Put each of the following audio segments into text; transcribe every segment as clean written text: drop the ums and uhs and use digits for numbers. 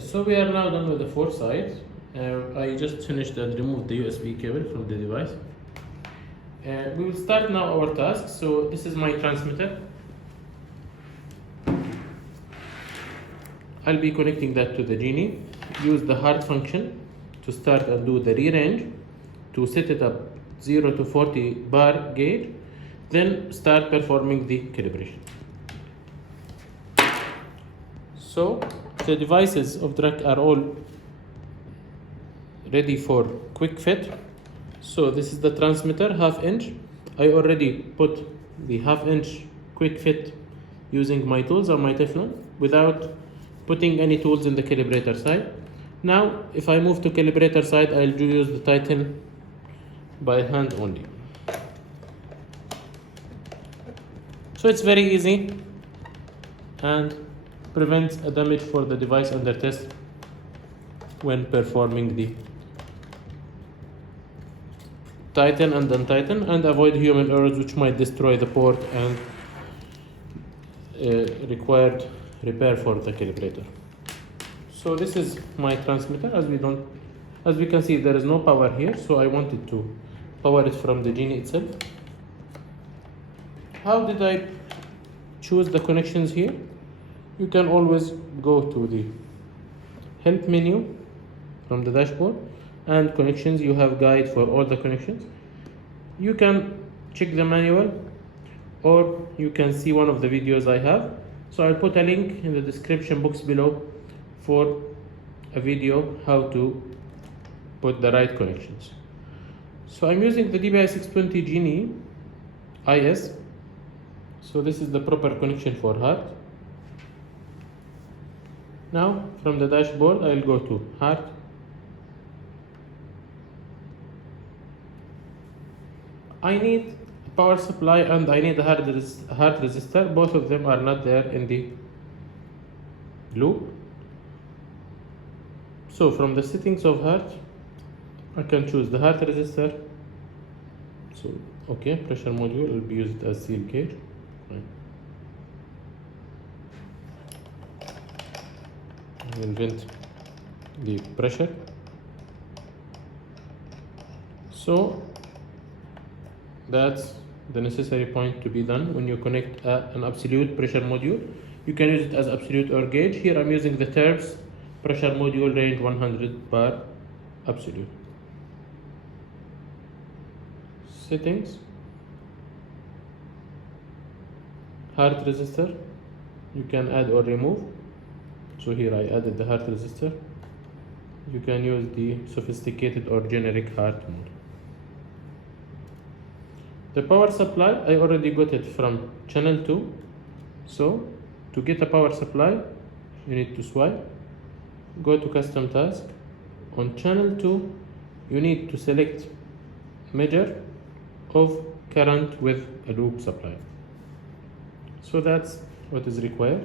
So we are now done with the 4Sight. I just finished and removed the USB cable from the device. We will start now our task. So this is my transmitter. I'll be connecting that to the Genie. Use the HART function to start and do the rearrange to set it up 0 to 40 bar gauge, then start performing the calibration. So the devices of Druck are all ready for quick fit. So this is the transmitter, 1/2 inch. I already put the 1/2 inch quick fit using my tools or my Teflon without putting any tools in the calibrator side. Now if I move to calibrator side, I'll use the Titan by hand only. So it's very easy and prevents a damage for the device under test when performing the tighten and untighten, and avoid human errors which might destroy the port and required repair for the calibrator. So this is my transmitter. As we can see, there is no power here, so I wanted to power it from the Genie itself. How did I choose the connections here? You can always go to the help menu from the dashboard and connections. You have guide for all the connections. You can check the manual or you can see one of the videos I have. So I'll put a link in the description box below for a video how to put the right connections. So I'm using the DPI 620 Genie IS. So this is the proper connection for HART. Now from the dashboard I'll go to HART. I need power supply and I need a HART resistor. Both of them are not there in the loop. So from the settings of HART, I can choose the HART resistor. So okay, pressure module will be used as seal gauge. Right. Invent the pressure. So that's the necessary point to be done when you connect an absolute pressure module. You can use it as absolute or gauge. Here I'm using the TERBS pressure module range 100 bar absolute. Settings, HART resistor, you can add or remove. So here I added the HART resistor. You can use the sophisticated or generic HART mode. The power supply, I already got it from channel 2. So to get a power supply, you need to swipe, go to custom task. On channel 2, you need to select measure of current with a loop supply. So that's what is required.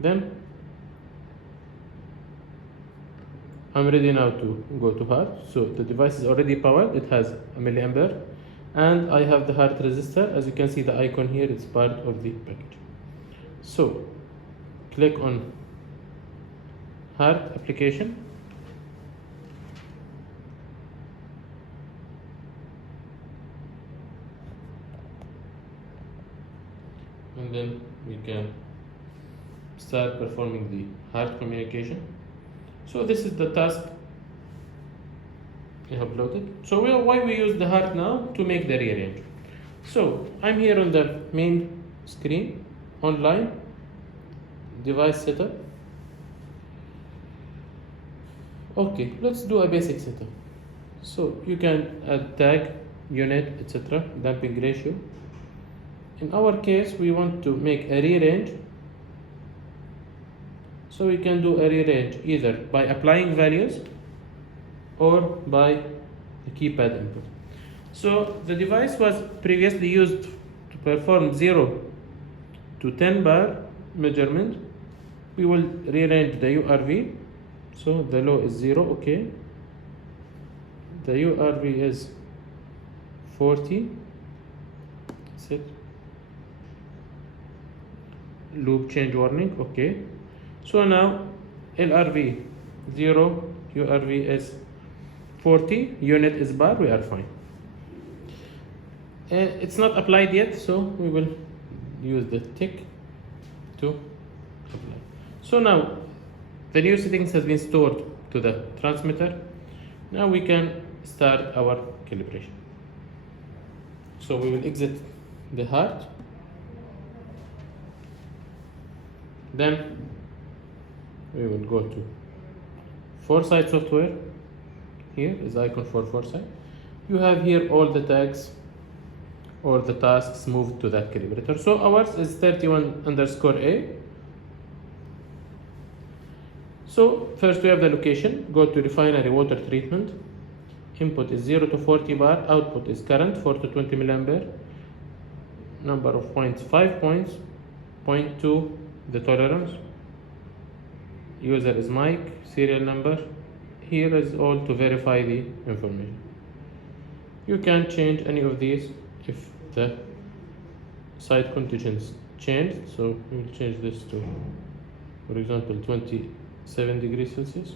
Then I'm ready now to go to HART. So the device is already powered. It has a milliampere and I have the HART resistor. As you can see the icon here, it's part of the package. So click on HART application. And then we can start performing the HART communication. So this is the task I have uploaded. So why we use the HART now? To make the rearrange. So I'm here on the main screen, online, device setup. Okay, let's do a basic setup. So you can add tag, unit, etc., damping ratio. In our case, we want to make a rearrange. So we can do a rearrange either by applying values or by the keypad input. So the device was previously used to perform 0 to 10 bar measurement. We will rearrange the URV. So the low is 0, okay. The URV is 40. Set. Loop change warning, okay. So now LRV 0, URV is 40, unit is bar, we are fine. It's not applied yet, so we will use the tick to apply. So now the new settings has been stored to the transmitter. Now we can start our calibration. So we will exit the HART. Then we will go to 4Sight software. Here is icon for 4Sight. You have here all the tags or the tasks moved to that calibrator. So ours is 31_A. So first we have the location. Go to refinery water treatment. Input is 0 to 40 bar. Output is current 4 to 20 milliampere. Number of points 5 points. 0.2 the tolerance. User is Mike. Serial number. Here is all to verify the information. You can change any of these if the site conditions change. So we will change this to, for example, 27 degrees Celsius,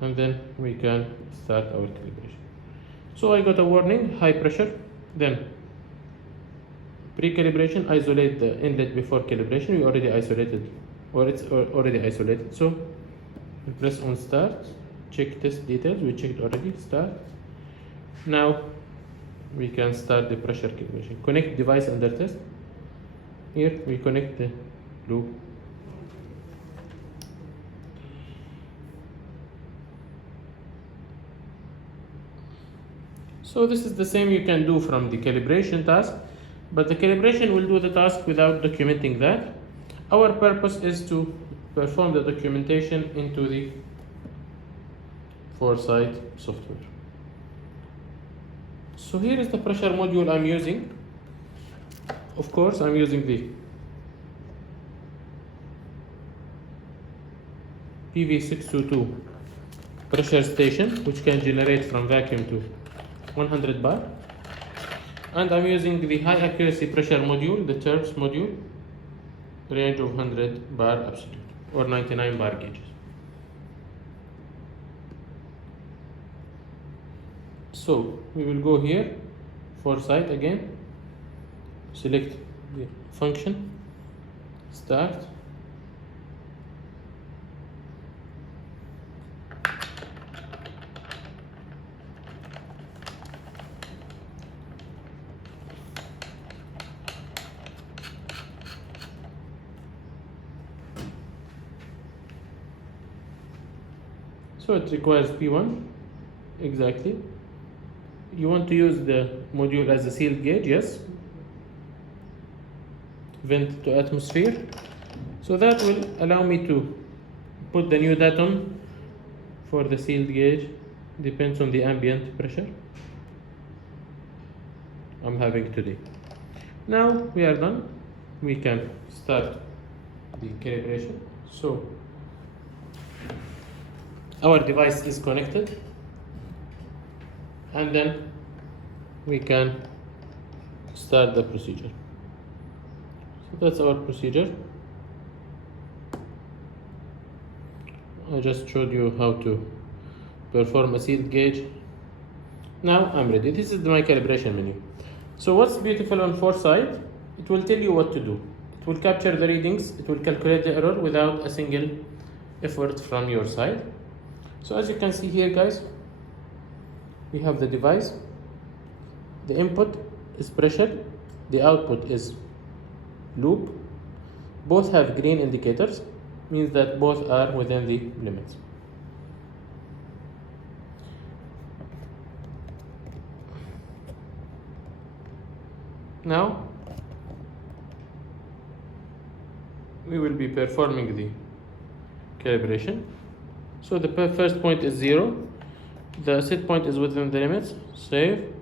and then we can start our calibration. So I got a warning, high pressure. Then pre-calibration, isolate the inlet before calibration. We already isolated, or it's already isolated. So we press on start, check test details. We checked already, start. Now we can start the pressure calibration. Connect device under test. Here we connect the loop. So this is the same you can do from the calibration task, but the calibration will do the task without documenting that. Our purpose is to perform the documentation into the 4Sight software. So here is the pressure module I'm using. Of course, I'm using the PV622 Pressure Station, which can generate from vacuum to 100 bar. And I'm using the high accuracy pressure module, the TERPS module, range of 100 bar absolute, or 99 bar gauges. So we will go here, 4Sight again, select the function, start. So it requires P1, exactly. You want to use the module as a sealed gauge, yes. Vent to atmosphere. So that will allow me to put the new datum for the sealed gauge. Depends on the ambient pressure I'm having today. Now we are done. We can start the calibration. So our device is connected, and then we can start the procedure. So that's our procedure. I just showed you how to perform a sealed gauge. Now I'm ready. This is my calibration menu. So what's beautiful on 4Sight, it will tell you what to do. It will capture the readings, it will calculate the error without a single effort from your side. So as you can see here, guys, we have the device. The input is pressure, the output is loop. Both have green indicators, means that both are within the limits. Now we will be performing the calibration. So the first point is 0. The set point is within the limits. Save.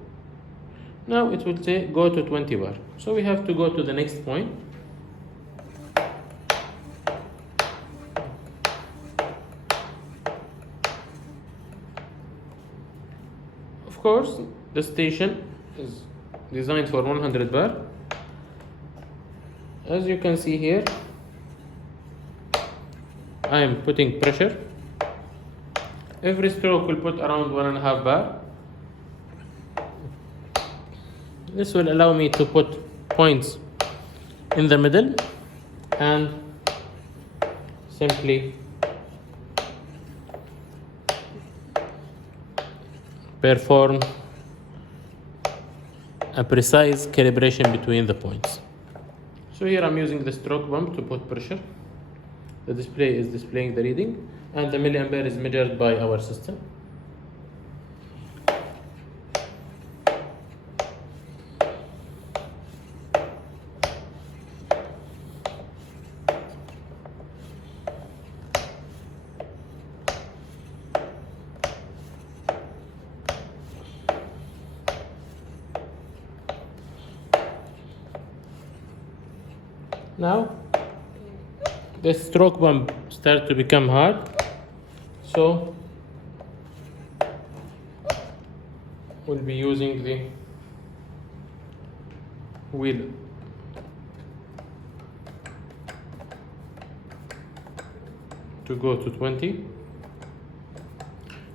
Now it will say go to 20 bar. So we have to go to the next point. Of course, the station is designed for 100 bar. As you can see here, I am putting pressure. Every stroke will put around 1.5 bar. This will allow me to put points in the middle and simply perform a precise calibration between the points. So here I'm using the stroke pump to put pressure. The display is displaying the reading and the milliampere is measured by our system. Now the stroke pump starts to become hard, so we'll be using the wheel to go to 20.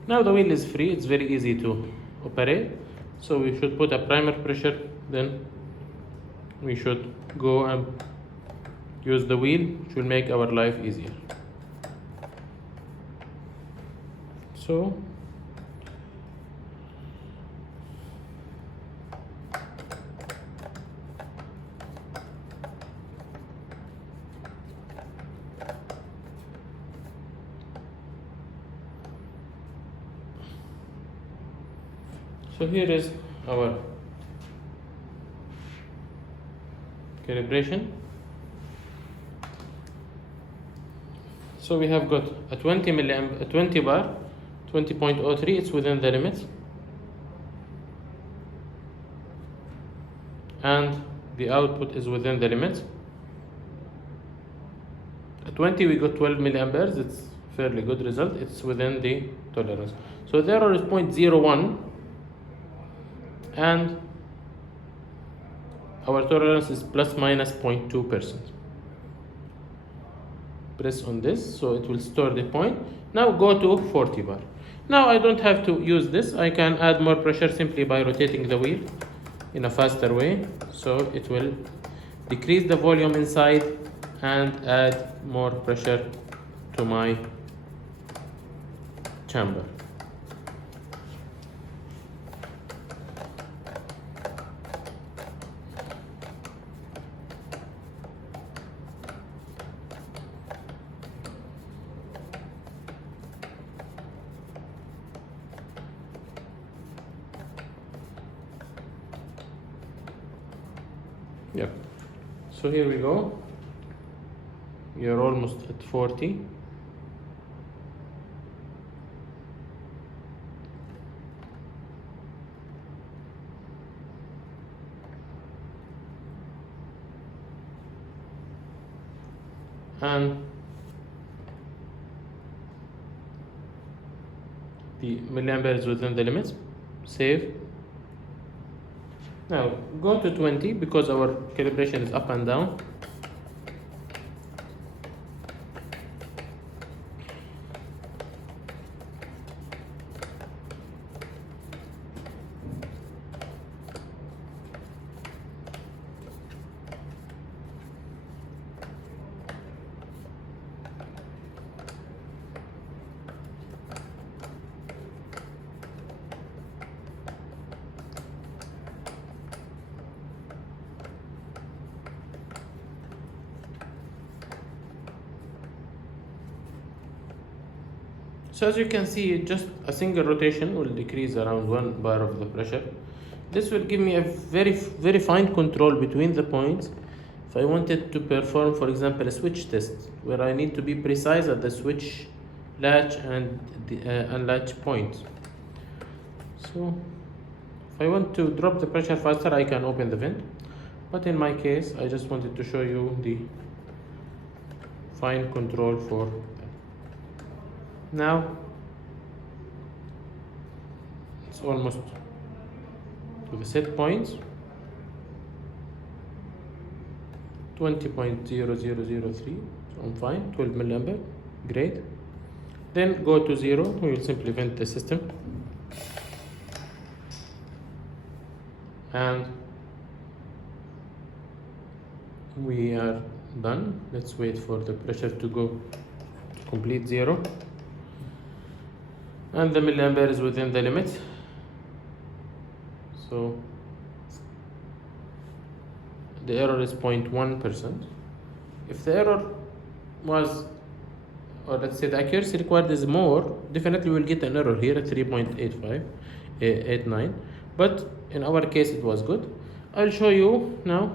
Now the wheel is free, it's very easy to operate, so we should put a primer pressure, then we should go and use the wheel, which will make our life easier. So here is our calibration. So we have got a 20 milliamp, a 20 bar, 20.03. It's within the limits, and the output is within the limits. At 20 we got 12 milliamperes. It's fairly good result. It's within the tolerance. So the error is 0.01, and our tolerance is plus minus 0.2%. Press on this, so it will store the point. Now go to 40 bar. Now I don't have to use this. I can add more pressure simply by rotating the wheel in a faster way. So it will decrease the volume inside and add more pressure to my chamber. Yep. So here we go. We are almost at 40. And the milliampere is within the limits. Save. Now go to 20 because our calibration is up and down. So as you can see, just a single rotation will decrease around 1 bar of the pressure. This will give me a very fine control between the points. If I wanted to perform, for example, a switch test, where I need to be precise at the switch latch and the unlatch point. So if I want to drop the pressure faster, I can open the vent. But in my case, I just wanted to show you the fine control for that. Now it's almost to the set points. 20.0003, so I'm fine. 12 milliampere. Great. Then go to 0. We will simply vent the system. And we are done. Let's wait for the pressure to go to complete 0. And the milliampere is within the limit. So the error is 0.1%. If the error was, or let's say the accuracy required is more, definitely we'll get an error here at 3.89. But in our case it was good. I'll show you now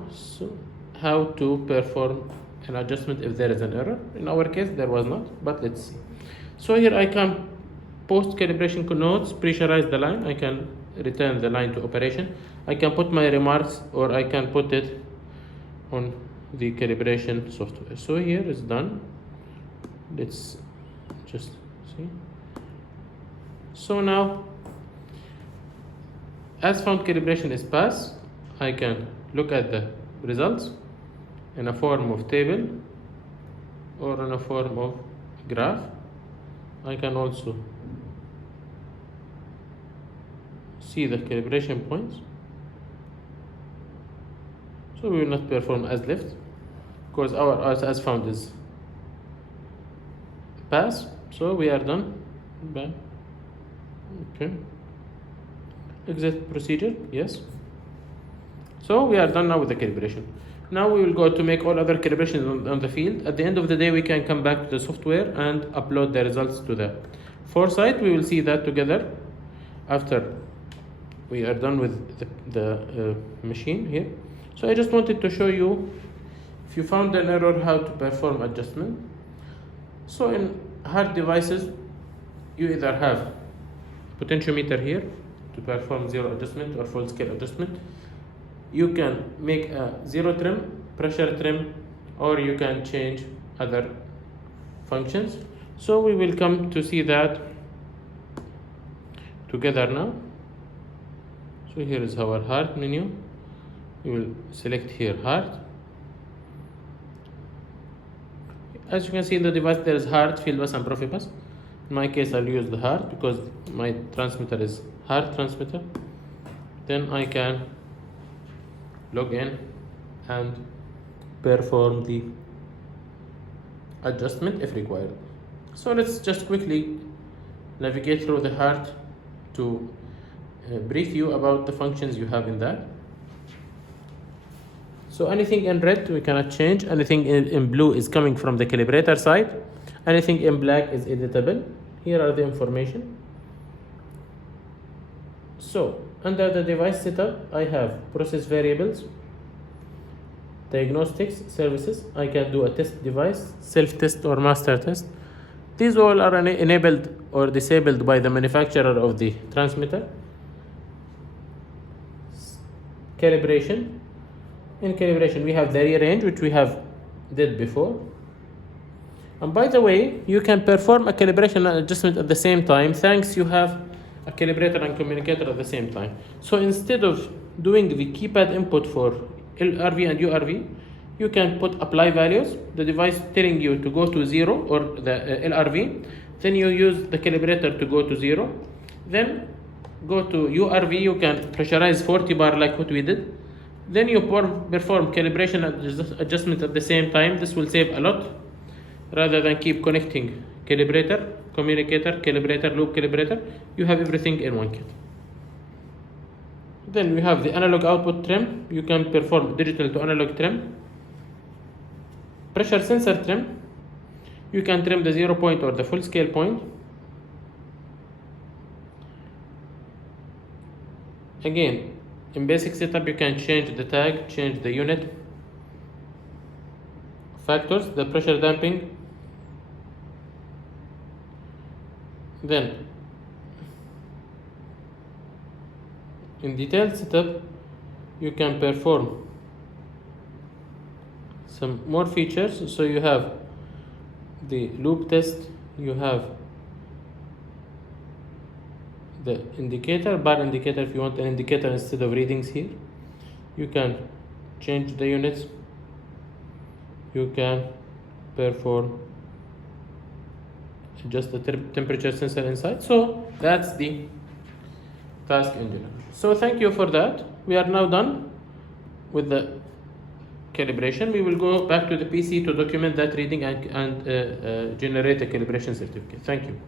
how to perform an adjustment if there is an error. In our case there was not, but let's see. So here I can post calibration notes, pressurize the line, I can return the line to operation, I can put my remarks, or I can put it on the calibration software. So here is done. Let's just see. So now, as found calibration is passed, I can look at the results in a form of table or in a form of graph. I can also see the calibration points. So we will not perform as left because our as found is pass. So we are done. Okay. Exit procedure, yes. So we are done now with the calibration. Now we will go to make all other calibrations on the field. At the end of the day, we can come back to the software and upload the results to the 4Sight. We will see that together after we are done with the machine here. So I just wanted to show you, if you found an error, how to perform adjustment. So in HART devices, you either have potentiometer here to perform zero adjustment or full scale adjustment. You can make a zero trim, pressure trim, or you can change other functions. So we will come to see that together now. So here is our HART menu. We will select here HART. As you can see in the device, there is HART, field bus and Profibus. In my case, I'll use the HART because my transmitter is HART transmitter. Then I can log in and perform the adjustment if required. So let's just quickly navigate through the HART to brief you about the functions you have in that. So anything in red we cannot change, anything in blue is coming from the calibrator side, anything in black is editable. Here are the information. So under the device setup, I have process variables, diagnostics, services. I can do a test device, self-test or master test. These all are enabled or disabled by the manufacturer of the transmitter. Calibration. In calibration, we have the rearrange, which we have did before. And by the way, you can perform a calibration and adjustment at the same time, thanks you have a calibrator and communicator at the same time. So instead of doing the keypad input for LRV and URV, you can put apply values, the device telling you to go to 0 or the LRV, then you use the calibrator to go to 0, then go to URV, you can pressurize 40 bar like what we did, then you perform calibration and adjustment at the same time. This will save a lot rather than keep connecting calibrator, communicator, calibrator, loop calibrator. You have everything in one kit. Then we have the analog output trim. You can perform digital to analog trim. Pressure sensor trim. You can trim the 0 point or the full scale point. Again, in basic setup, you can change the tag, change the unit, factors, the pressure damping. Then, in detailed setup, you can perform some more features. So you have the loop test, you have the indicator, bar indicator. If you want an indicator instead of readings here, you can change the units, you can perform just the temperature sensor inside. So that's the task in general. So thank you for that. We are now done with the calibration. We will go back to the PC to document that reading and generate a calibration certificate. Thank you.